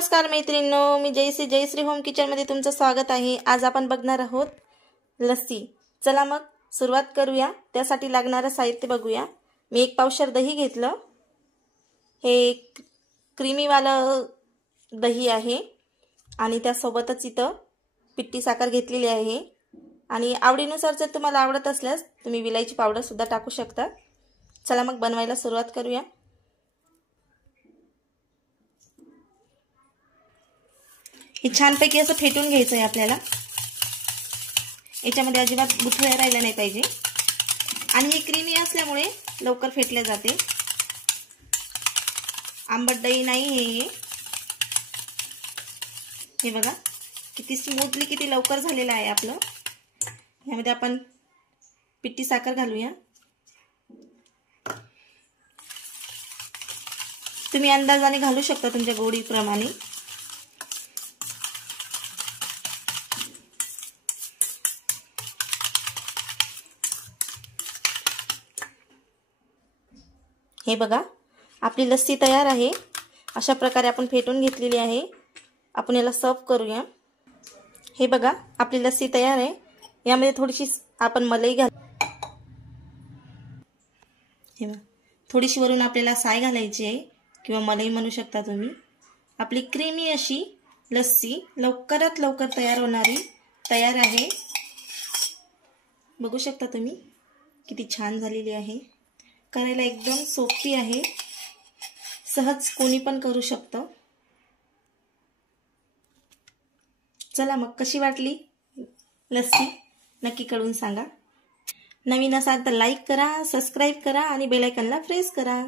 नमस्कार मैत्रिणींनो, मी जयश्री होम किचनमध्ये तुमचं स्वागत आहे। आज आपण बघणार आहोत लस्सी। चला मग सुरुवात करूया। त्यासाठी लागणारं साहित्य बघूया। मी 1 पावशर दही घेतलं। हे क्रीमी वालं दही आहे आणि त्यासोबतच इथं पिठी साखर घेतलेली आहे आणि आवडीनुसार जर तुम्हाला आवडत असल्यास तुम्ही विलायची पावडर सुद्धा टाकू शकता। चला मग बनवायला सुरुवात करूया। हे छानपैकी असं फेटून घ्यायचं आहे आपल्याला। याच्यामध्ये अजिबात गुठळ्या राहिल्या नाही पाहिजे आणि हे क्रीमी असल्यामुळे लवकर फेटले जाते। आंबट दही नाही हे बघा किती स्मूथली किती लवकर झालेलं आहे आपलं। यामध्ये आपण पिठी साखर घालूया। तुम्ही अंदाजाने घालू शकता तुमच्या गोडीप्रमाणे। हे बघा आपली लस्सी तयार आहे। अशा प्रकारे आपण फेटून घेतलेली आहे। आपण याला सर्व करूया। हे बघा आपली लस्सी तयार आहे। यामध्ये थोडीशी आपण मलाई घाल, हे बघा थोडीशी वरून आपल्याला साय घालायची आहे किंवा मलाई म्हणू शकता तुम्ही। आपली क्रीमी अशी लस्सी लवकरात लवकर तयार आहे। बघू शकता तुम्ही किती छान झालेली आहे। करायला एकदम सोपी आहे, सहज कोणी पण करू शकतं। चला मग कशी वाटली लस्सी नक्की कळून सांगा। नवीन असाल तर लाईक करा, सबस्क्राइब करा आणि बेल आयकॉनला प्रेस करा।